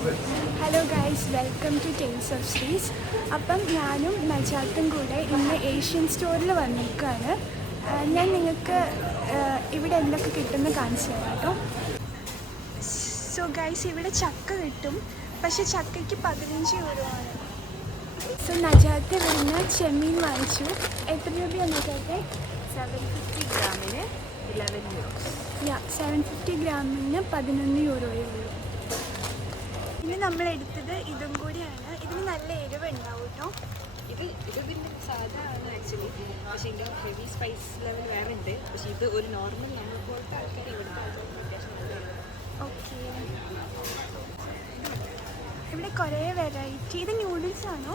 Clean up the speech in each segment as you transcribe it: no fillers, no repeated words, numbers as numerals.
Hello guys, welcome to tales of Srees. അപ്പം ഞാനും നജാത്തും കൂടെ ഇന്ന് ഏഷ്യൻ സ്റ്റോറിൽ വന്നിരിക്കുകയാണ്. ഞാൻ നിങ്ങൾക്ക് ഇവിടെ എന്തൊക്കെ കിട്ടുമെന്ന് കാണിച്ചു തരാം കേട്ടോ. സോ ഗൈസ്, ഇവിടെ ചക്ക കിട്ടും, പക്ഷെ ചക്കയ്ക്ക് 15 euro ആണ്. സോ നജാത്ത് ഇവിടുന്ന് ചെമ്മീൻ വാങ്ങിച്ചു. എത്ര രൂപയാണ് നജാത്തെ? 750 ഗ്രാമിന് 11 euros. 750 ഗ്രാമിന് 11 യൂറോയേ ഉള്ളൂ. ഇനി നമ്മൾ എടുത്തത് ഇതും കൂടിയാണ്. ഇതിന് നല്ല എരിവ് ഉണ്ടാവും കേട്ടോ. ഇത് പിന്നെ സാധാരണ ആക്ച്വലി, പക്ഷേ ഇതിൻ്റെ ഹെവി സ്പൈസ് ലെവൽ വേറെ ഉണ്ട്. പക്ഷേ ഇത് ഒരു നോർമൽ നമ്മളെ പോലത്തെ ആൾക്കാർ ഇവിടുത്തെ അത്യാവശ്യം നല്ല ഓക്കെ, ഇവിടെ കുറേ വെറൈറ്റി. ഇത് നൂഡിൽസ് ആണോ?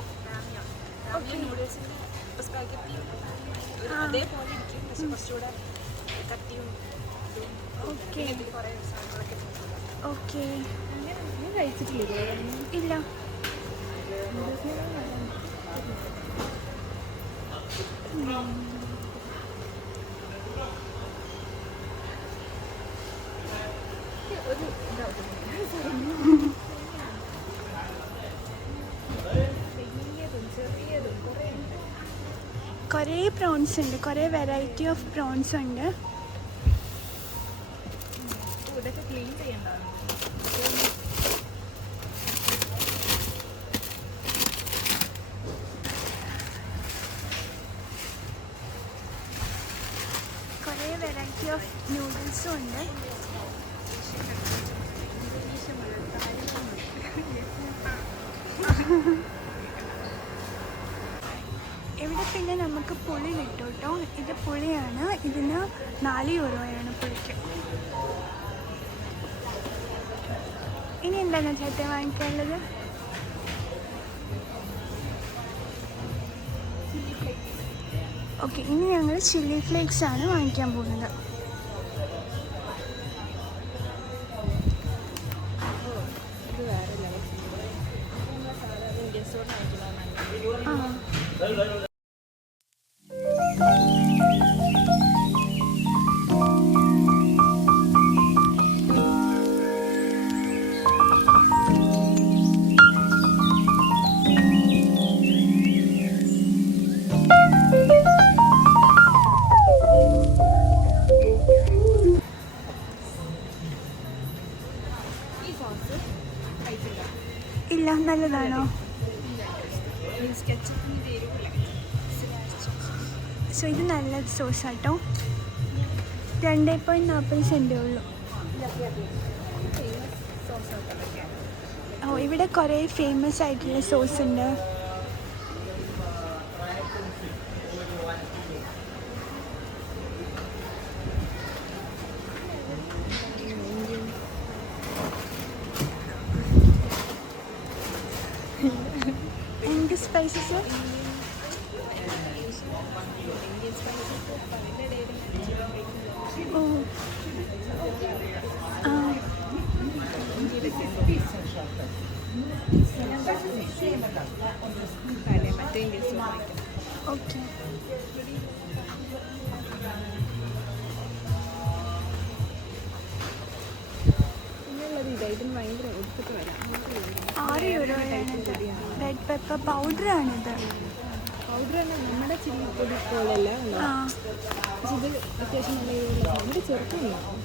ഓക്കെ, നൂഡിൽസിൻ്റെ സ്പാഗറ്റി അതേപോലെ ഇരിക്കും, പക്ഷേ കുറച്ചുകൂടെ കട്ടിയും. ഓക്കെ കുറേ സാധനങ്ങളൊക്കെ ഓക്കെ. കഴിച്ചിട്ടില്ലേ? ഇല്ല. കുറേ പ്രോൺസ് ഉണ്ട്, കുറേ വെറൈറ്റി ഓഫ് പ്രോൺസ് ഉണ്ട്. ഇതൊക്കെ ക്ലീൻ ചെയ്യണ്ടാവും. കുറേ വെറൈറ്റി ഓഫ് നൂഡിൽസും ഉണ്ട്. ഇവിടെ പിന്നെ നമുക്ക് പുളി കിട്ടും കേട്ടോ. ഇത് പുളിയാണ്. ഇതിന് 4 യൂറോയാണ് പുളിക്ക്. ഇനി എന്താണ് ചേട്ടൻ വാങ്ങിക്കാനുള്ളത്? ഓക്കെ, ഇനി ഞങ്ങൾ ചില്ലി ഫ്ലേക്സ് ആണ് വാങ്ങിക്കാൻ പോകുന്നത്. ഇത് വേറെ ലെവൽ. സാധാരണ ഇന്ത്യൻ സ്റ്റോറിൽ വാങ്ങിക്കുന്നതാണ്. ഇല്ല, നല്ലതാണോ? സോ ഇത് നല്ല സോസാട്ടോ. 2.40 ഉള്ളൂ. ഓ, ഇവിടെ കുറേ ഫേമസ് ആയിട്ടുള്ള സോസ് ഉണ്ട്. എന്ത് സ്പൈസസ്? ഓ, ഓക്കെ. ഇതിന് ഭയങ്കര എടുത്തിട്ട് വരാം. 6 യൂറോയാണിത്. റെഡ് പെപ്പർ പൗഡറാണിത്. പൗഡർ തന്നെ നമ്മുടെ ചില്ലി പൊടി പോലെയല്ല, ആ, പക്ഷെ ഇത് അത്യാവശ്യം നല്ല രീതിയിൽ ചെറുക്കുന്നുണ്ടാവും.